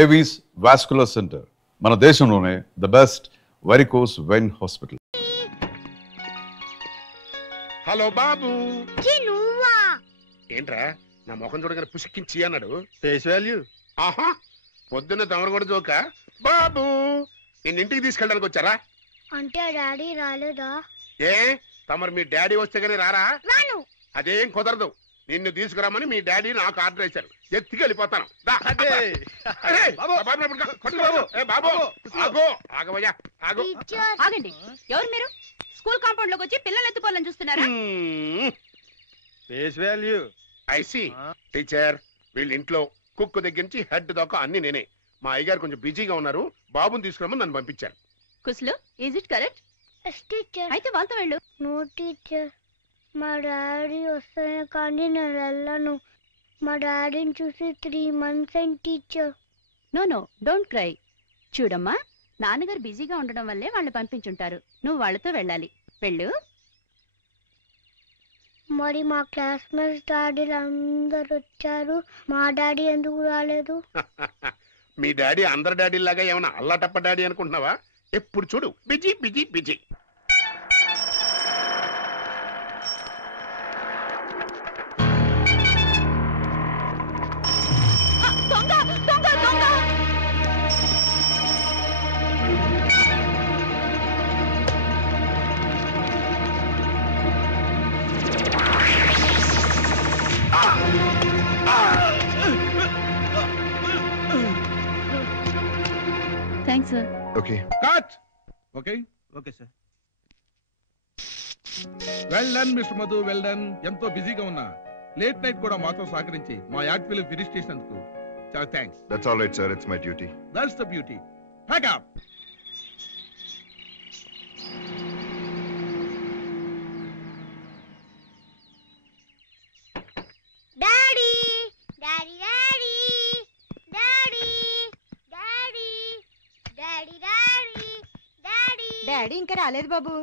Avis vascular centre మన దేశంలోనే the best varicose vein hospital. Hello బాబు. నువ్వా? ఏంట్రా నా ముఖం చూడగానే పుసిక్కించి అన్నాడు. Face value. ఆహా, పొద్దున్న తమరు కూడా జోక. బాబు నేను ఇంటికి తీసుకెళ్ళడానికి వచ్చారా? అంటే డాడీ రాలేదా? ఏ తమరు మీ డాడీ వస్తే గానీ రారా? రాను. అదేం కుదరదు. నిన్ను తీసుకురామని మీ డాడీ నాకు ఆర్డర్ వేశారు. ఎత్తికి వెళ్ళిపోతాను. ఆగండి, ఎవరు మీరు? స్కూల్ కాంపౌండ్ లోకి వచ్చి పిల్లలు ఎత్తుకోవాలని చూస్తున్నారా? Face value. ఐసి టీచర్, వీళ్ళ ఇంట్లో కుక్ దగ్గర నుంచి హెడ్ దాకా అన్ని నేనే. మా అయ్యగారు కొంచెం బిజీగా ఉన్నారు, బాబుని తీసుకురామని నన్ను పంపించారు. కుస్లు, ఈజ్ ఇట్ కరెక్ట్? టీచర్. అయితే వాళ్ళతో వెళ్ళు. నో టీచర్, మా డాడీ వస్తానే కానీ నేను వెళ్ళను. మా డాడీని చూసి 3 months అయింది teacher. No no, don't cry. చూడమ్మా, నాన్నగారు బిజీగా ఉండడం వల్లే వాళ్ళు పంపించుంటారు. నువ్వు వాళ్ళతో వెళ్ళాలి. వెళ్ళు. మరి మా క్లాస్మేట్స్ డాడీలు అందరు వచ్చారు, మా డాడీ ఎందుకు రాలేదు? మీ డాడీ అందరి డాడీ లాగా ఏమైనా అల్లాటప్ప డాడీ అనుకుంటున్నావా? ఎప్పుడు చూడు busy busy busy. Thanks sir. Okay cut. Okay okay sir. Well done mister Madhu, well done. ఎంతో బిజీగా ఉన్నా లేట్ నైట్ కూడా మాతో సహకరించి మా యాడ్ ఫిల్మ్ ఫినిష్ చేసినందుకు చాలా thanks. That's all right sir, it's my duty. That's the beauty. Pack up. Daddy daddy daddy daddy daddy daddy daddy daddy. Daddy ఇంకా రాలేదు బాబు.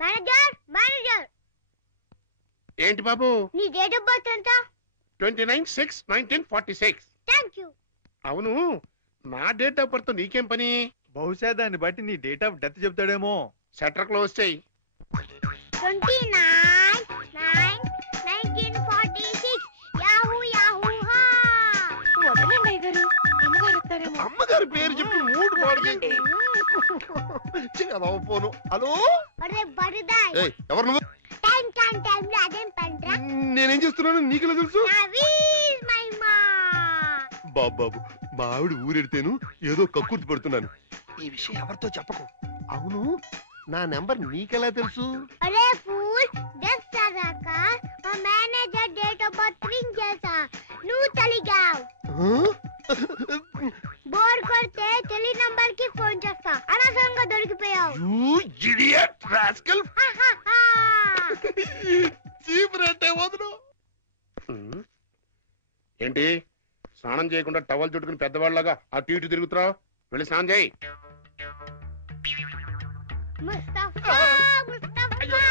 మేనేజర్ మేనేజర్, ఏంటి బాబు? నీ డేట్ ఆఫ్ బర్త్ ఎంత? 29/6/1946. Thank you. అవును, నా date of birth నీకేం పని? బహుశా దాన్ని బట్టి నీ date of death చెప్తాడేమో. Shutter close చేయి. 29/9/1946. యాహూ యాహూ హా. వదలండి గారు, అమ్మగారు వస్తారేమో. అమ్మగారి పేరు చెప్పి మూడు పాడుతుంది. ఫోను. హలో, అరే బరిదాయ్. ఎవరు నువ్వు? టైం లో అదేం పండ్రా? నేనేం చేస్తున్నాను నీకెలా తెలుసు? నవీస్ మైమా. బాబు, మా ఆవిడ ఊరెడితేను ఏదో కక్కుర్తి పడుతున్నాను. ఈ విషయం ఎవరితో చెప్పకు. అవును, నా నెంబర్ నీకెలా తెలుసు? అరే ఫూల్, డెస్ చదాక మా manager date of birth ring చేసా, నువ్వు తలిగావ్. బోర్ కొడితే తెలి నంబర్ కి ఫోన్ చేస్తా, అనవసరంగా దొరికిపోయావు. You idiot rascal. ఏంటి స్నానం చేయకుండా టవల్ చుట్టుకుని పెద్దవాళ్ళగా అటు ఇటు తిరుగుతున్నావు? వెళ్ళి స్నానం చేయి. Mustafa Mustafa,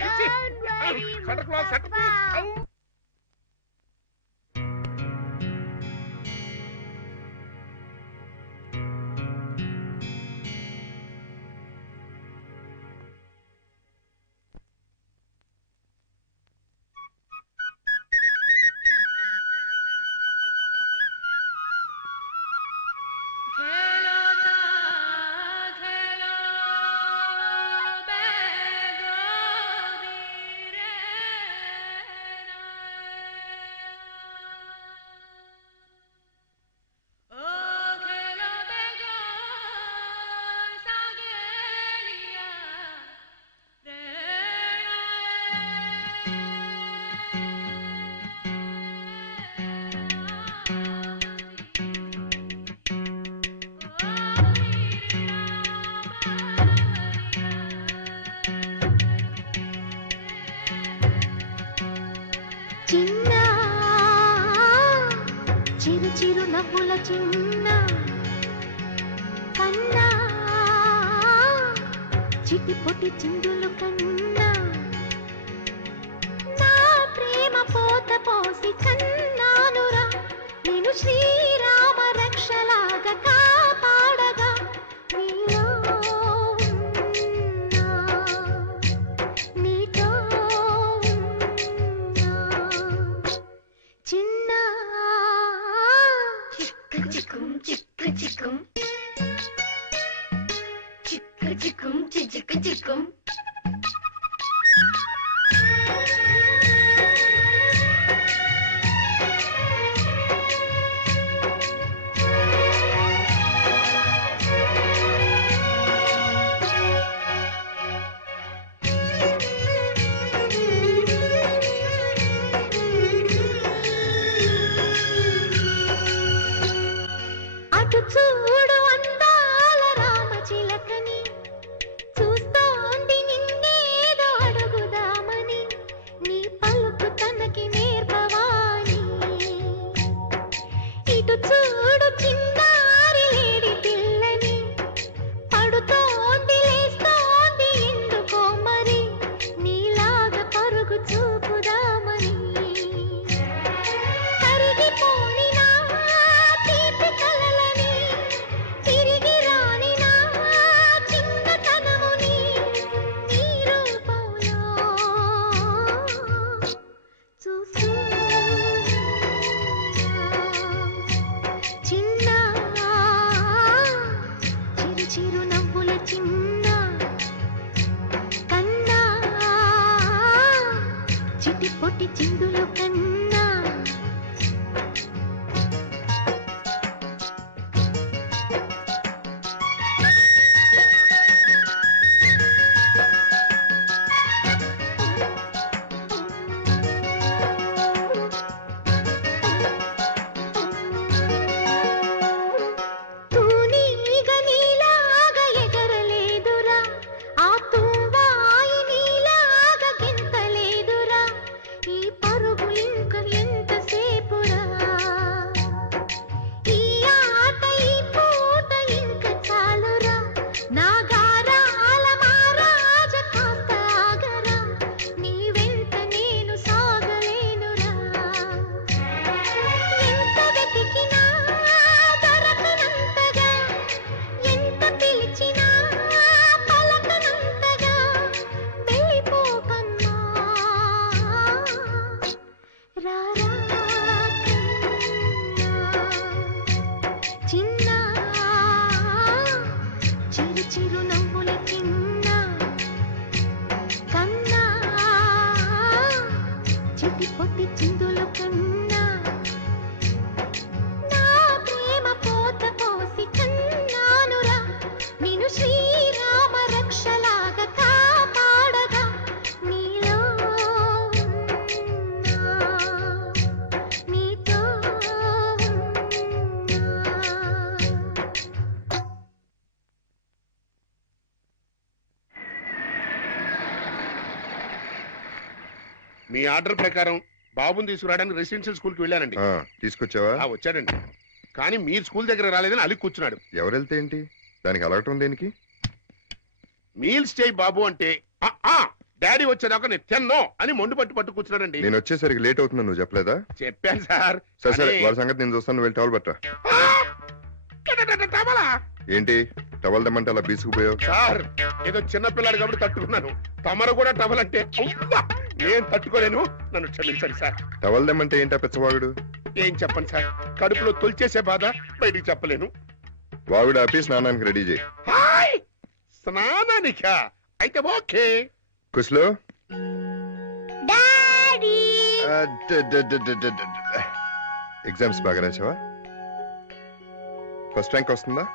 don't worry Mustafa. నవ్వుల చిన్న కన్నా చిటి పొటి చిందులు కన్నా నా ప్రేమ పోత పోసి కన్నానురా నేను శ్రీరామ రక్షలాగా కాపాడగా నీలో ఉన్నా, నీతో ఉన్నా. చిన్న చిక్కు చిక్కుం చిక్కు చిక్కుం చిక్కు చిక్కుం చిక్కు చిక్కుం అటు చూడు అందాల రామచిలకని చూస్తోంది నిన్నేదో అడుగుదామని నీ పలుకు తనకి నేర్పవాని ఇటు చూడు చిన్నారి లేడి పిల్లని పడుతోంది లేస్తోంది ఎందుకో మరి నీలాగా పరుగు చూపుదామని కరిగిపోని నా తీపి కలలని తిరిగి రాని నా చిన్నతనముని నీ రూపంలో చూస్తున్నా చిన్న చిరు చిరు నవ్వుల చిన్న కన్నా చిటి పొట్టి చిందులు కన్నా తూనీగ నీలాగా ఎగరలేదురా ఆ తువ్వాయి నీలాగా గింతలేదురా ఈ పరుగులింక ఎంతసేపురా ఈ ఆట ఈ పూట ఇంక చాలురా నా గారాల మారాజ కాస్త ఆగరా నీ వెంట నేను సాగలేనురా ఎంత వెతికినా దొరకనంతగా ఎంత పిలిచినా పలకనంతగా వెళ్ళిపోకన్నా రారా కన్నా చిన్న చిరు చిరు నవ్వుల చిన్న కన్నా చిటి పొట్టి చిందులు కన్నా నా ప్రేమ పోత పోసి కన్నానురా నేను శ్రీరామ రక్షలాగా కాపాడగా నీలో ఉన్నా, నీతో ఉన్నా. మీ ఆర్డర్ ప్రకారం బాబుని తీసుకురావడానికి రెసిడెన్షియల్ స్కూల్కి వెళ్ళానండి. తీసుకొచ్చావా? వచ్చాడండి, కానీ మీరు స్కూల్ దగ్గర రాలేదని అలిగి కూర్చున్నాడు. ఎవరు వెళ్తే ఏంటి, దానికి అలగటం దేనికి? మీల్స్ చేయి బాబు అంటే డాడీ వచ్చేదాకా నేను తిన్నో అని మొండు పట్టు కూర్చున్నాడండి. నేను వచ్చేసరికి లేట్ అవుతుందని నువ్వు చెప్పలేదా? చెప్పాను సార్. సరే సరే, వాడి సంగతి నేను చూస్తాను. వెళ్ళి టవల్ పట్టరా. టవలా ఏంటి టవల్ దమ్మంటే అలా బీసుకుపోయావు? సార్ ఏదో చిన్న పిల్లాడు కాబట్టి తట్టుకున్నాను. తమరు కూడా టవల్ అంటే అవ్వా! నేను తట్టుకోలేను, నన్ను క్షమించండి సార్. టవల్ దమ్మంటే ఏంటా పిచ్చవాగుడు? ఏం చెప్పండి సార్, కడుపులో తొలిచేసే బాధ బయటికి చెప్పలేను. వాగుడు ఆపి స్నానానికి రెడీ చేయి. హాయ్ స్నానానికా? అయితే ఓకే. కుస్లో డాడీ ఎగ్జామ్స్ బాగా రాసావా? ఫస్ట్ ర్యాంక్ వస్తుందా?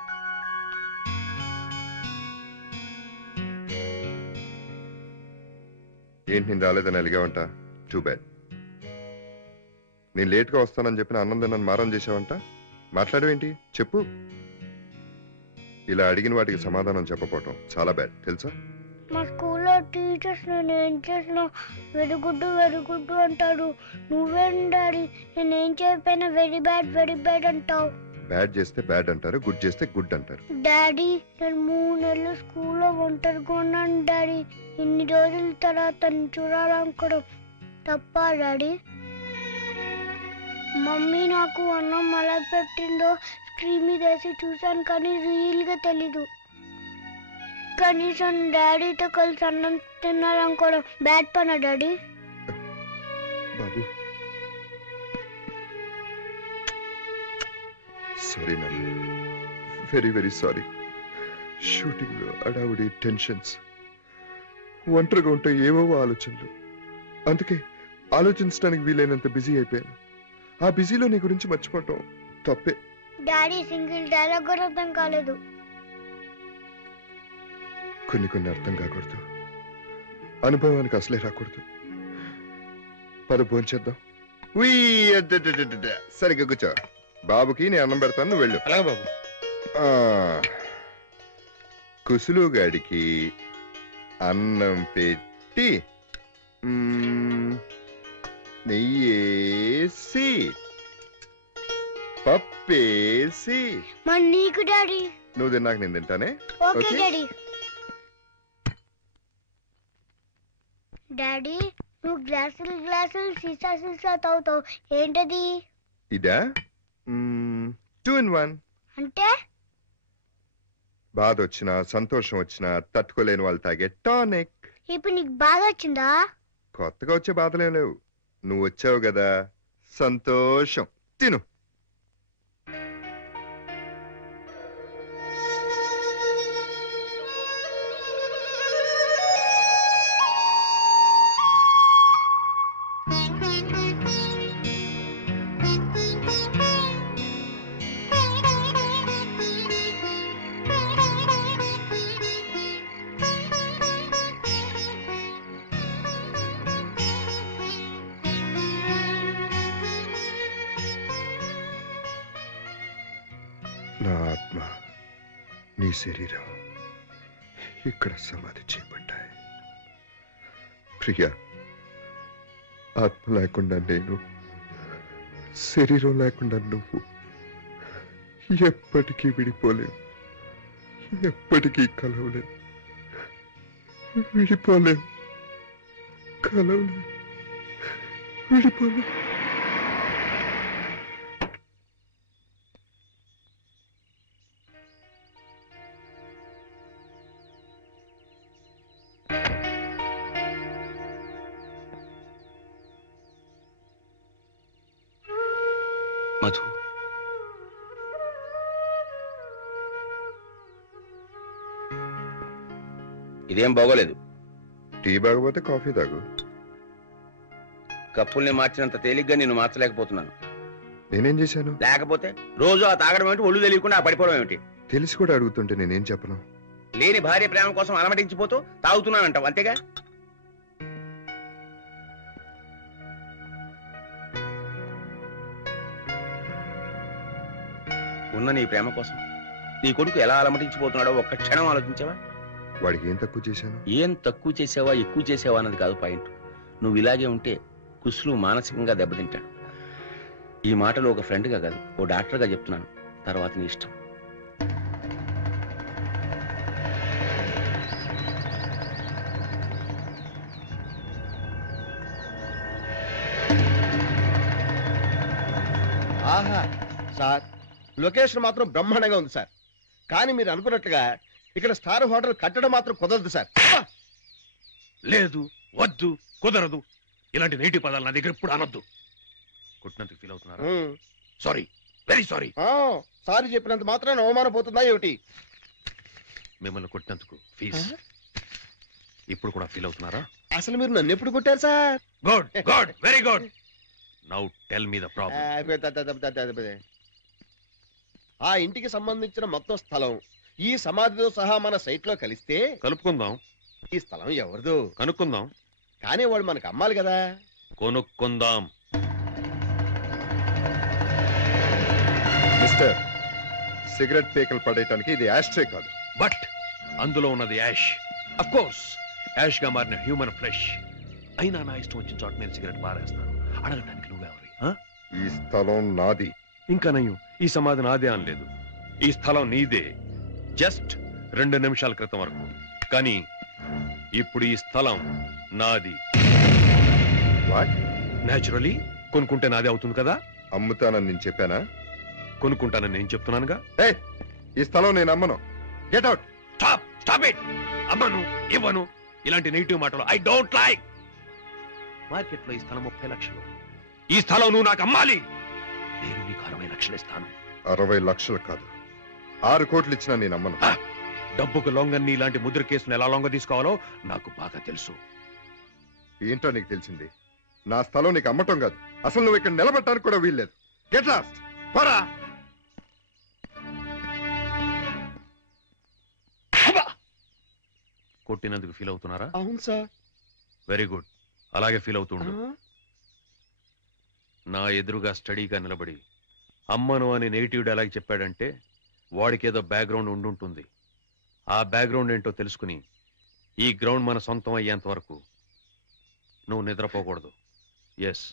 ఏంటి నేను రాలేదని అలిగావంట? Too bad. నేను లేట్గా వస్తానని చెప్పిన ఆనందం నన్ను మారం చేసావంట. మాట్లాడవేంటి చెప్పు. ఇలా అడిగిన వాటికి సమాధానం చెప్పపోవటం చాలా బ్యాడ్ తెలుసా? మా స్కూల్లో టీచర్స్ నేను ఏం చేసినా వెరీ గుడ్ అంటాడు. నువ్వేం డాడీ నేనేం చెప్పినా వెరీ బ్యాడ్ అంటావు. బ్యాడ్ చేస్తే బ్యాడ్ అంటారు, గుడ్ చేస్తే గుడ్ అంటారు. డాడీ నేను 3 నెలలు స్కూల్లో ఒంటరిగా ఉన్నాను డాడీ. ఇన్ని రోజుల తర్వాత తను చూడాలనుకోవడం తప్ప డాడీ? మమ్మీ నాకు అన్నం ఎలా పెట్టిందో స్క్రీన్ మీద వేసి చూశాను కానీ రియల్గా తెలీదు. కనీసం డాడీతో కలిసి అన్నం తినాలనుకోవడం బ్యాడ్ పనా డాడీ? బాబు సారీ నాన్న, వెరీ వెరీ సారీ. షూటింగ్ లో అడావుడి, టెన్షన్స్, ఒంటరిగా ఉంటే ఏవేవో ఆలోచనలు, అందుకే ఆలోచించడానికి వీలైనంత బిజీ అయిపోయాను. ఆ బిజీలో నీ గురించి మర్చిపోవటం తప్పే. డాడీ సింగిల్ డైలాగ్ కూడా అర్థం కాలేదు. కొన్ని అర్థం కాకూడదు, అనుభవానికి అసలే రాకూడదు. పద భోంచేద్దాం. సరిగ్గా కూర్చో. బాబుకి నేను అన్నం పెడతాను, నువ్వు వెళ్ళు. అలాగే బాబు. కుసులు గాడికి అన్నం పెట్టి నెయ్యేసి పప్పేసి. మరి నీకు డాడీ? నువ్వు తిన్నాక నేను తింటానే. Okay okay? డాడీ. డాడీ నువ్వు గ్లాసులు సీసా తాగుతావు, ఏంటది? ఇదా 2 in 1. అంటే బాధ వచ్చినా సంతోషం వచ్చినా తట్టుకోలేని వాళ్ళు తాగే టానిక్. ఇప్పుడు నీకు బాగా వచ్చిందా? కొత్తగా వచ్చే బాధలేం లేవు, నువ్వు వచ్చావు కదా, సంతోషం. తిను. నా ఆత్మ, నీ శరీరం ఇక్కడ సమాధి చేయబడ్డాయి. ప్రియా, ఆత్మ లేకుండా నేను, శరీరం లేకుండా నువ్వు ఎప్పటికీ విడిపోలేం, ఎప్పటికీ కలవలేం, విడిపోలేం, కలవలేం, విడిపోలేం. మధు, ఇదేం బాగోలేదు. టీ బాగపోతే కాఫీ తాగు. కప్పుల్ని మార్చినంత తేలిగ్గా నేను మార్చలేకపోతున్నాను. నేనేం చేశాను? లేకపోతే రోజు ఆ తాగడం ఏమిటి, ఒళ్ళు తెలియకుండా ఆ పడిపోవడం ఏమిటి? తెలిసి కూడా అడుగుతుంటే నేనేం చెప్పను? లేని భార్య ప్రేమ కోసం అలమటించిపోతూ తాగుతున్నానంటావు, అంతేగా? ఉన్న నీ ప్రేమ కోసం నీ కొడుకు ఎలా అలమటించిపోతున్నాడో ఒక్క క్షణం ఆలోచించావా? వాడికి ఏం తక్కువ చేశాను? ఏం తక్కువ చేసావా ఎక్కువ చేసావా అన్నది కాదు పాయింట్. నువ్వు ఇలాగే ఉంటే కుసులు మానసికంగా దెబ్బతింటాడు. ఈ మాటలు ఒక ఫ్రెండ్గా కాదు, ఓ డాక్టర్గా చెప్తున్నాను. తర్వాత నీ ఇష్టం. ఆహా సార్, లొకేషన్ మాత్రం బ్రహ్మాండంగా ఉంది సార్. కానీ మీరు అనుకున్నట్లుగా ఇక్కడ స్టార్ హోటల్ కట్టడం మాత్రం కుదరదు సార్. లేదు, వద్దు, కుదరదు, ఇలాంటి నేటి పదాలు నా దగ్గర ఇప్పుడు అనొద్దు. కుట్టినందుకు ఫీల్ అవుతున్నారా? Sorry, very sorry. సారీ చెప్పినంత మాత్రాన అవమానం పోతుందా ఏమిటి? మిమ్మల్ని కొట్టినందుకు ఫీజ్. ఇప్పుడు కూడా ఫీల్ అవుతున్నారా? అసలు మీరు నన్ను ఎప్పుడు కొట్టారు sir? Good good, very good. Now tell me the problem. ఆ ఇంటికి సంబంధించిన మొత్తం స్థలం ఈ సమాధితో సహా మన సైట్ లో కలిస్తే కలుపుకుందాం. ఈ స్థలం ఎవరిదో కనుక్కుందాం. కానీ వాడు మనకు అమ్మాలి కదా. కొనుక్కుందాం. మిస్టర్, సిగరెట్ పేకలు పడేయటానికి ఇది యాస్ట్రే కాదు. బట్ అందులో ఉన్నది యాష్. అఫ్ కోర్స్ యాష్ గా మారిన హ్యూమన్ ఫ్లెష్. అయినా నా ఇష్టం వచ్చిన చోట నేను సిగరెట్ పారేస్తాను. అడగటానికి నువ్వెవరి? ఈ స్థలం నాది. ఇంకా నయ్యం, ఈ సమాధి నాదే అనలేదు. ఈ స్థలం నీదే జస్ట్ 2 నిమిషాల క్రితం వరకు. కానీ ఇప్పుడు ఈ స్థలం నాది. నేచురలీ కొనుక్కుంటే నాదే అవుతుంది కదా. అమ్ముతానని నేను చెప్పానా? కొనుక్కుంటానని నేను చెప్తున్నానుగా. ఈ స్థలం నేను అమ్మను. Get out. Stop it. అమ్మను, ఇవ్వను, ఇలాంటి నెగిటివ్ మాటలు ఐ డోంట్ లైక్. మార్కెట్ లో ఈ స్థలం 30 లక్షలు. ఈ స్థలం నువ్వు నాకు అమ్మాలి. నేను నీకు 60 లక్షలు ఇస్తాను. 60 లక్షలు కాదు, 6 కోట్లు ఇచ్చినా నేను అమ్మను. డబ్బుకు లొంగని ఇలాంటి ముద్ర కేసును ఎలా లొంగ తీసుకోవాలో నాకు బాగా తెలుసు. ఏంటో నీకు తెలిసింది? నా స్థలం నీకు అమ్మటం కాదు, అసలు నువ్వు ఇక్కడ నిలబడటానికి కూడా వీల్లేదు. Get lost. పోరా. కొట్టినందుకు ఫీల్ అవుతున్నారా? అవును సార్. వెరీ గుడ్, అలాగే ఫీల్ అవుతుండు. నా ఎదురుగా స్టడీగా నిలబడి అమ్మను అని నెగిటివ్ డైలాగ్ చెప్పాడంటే వాడికేదో బ్యాక్గ్రౌండ్ ఉండుంటుంది. ఆ బ్యాక్గ్రౌండ్ ఏంటో తెలుసుకుని ఈ గ్రౌండ్ మన సొంతం అయ్యేంత వరకు నువ్వు నిద్రపోకూడదు. ఎస్.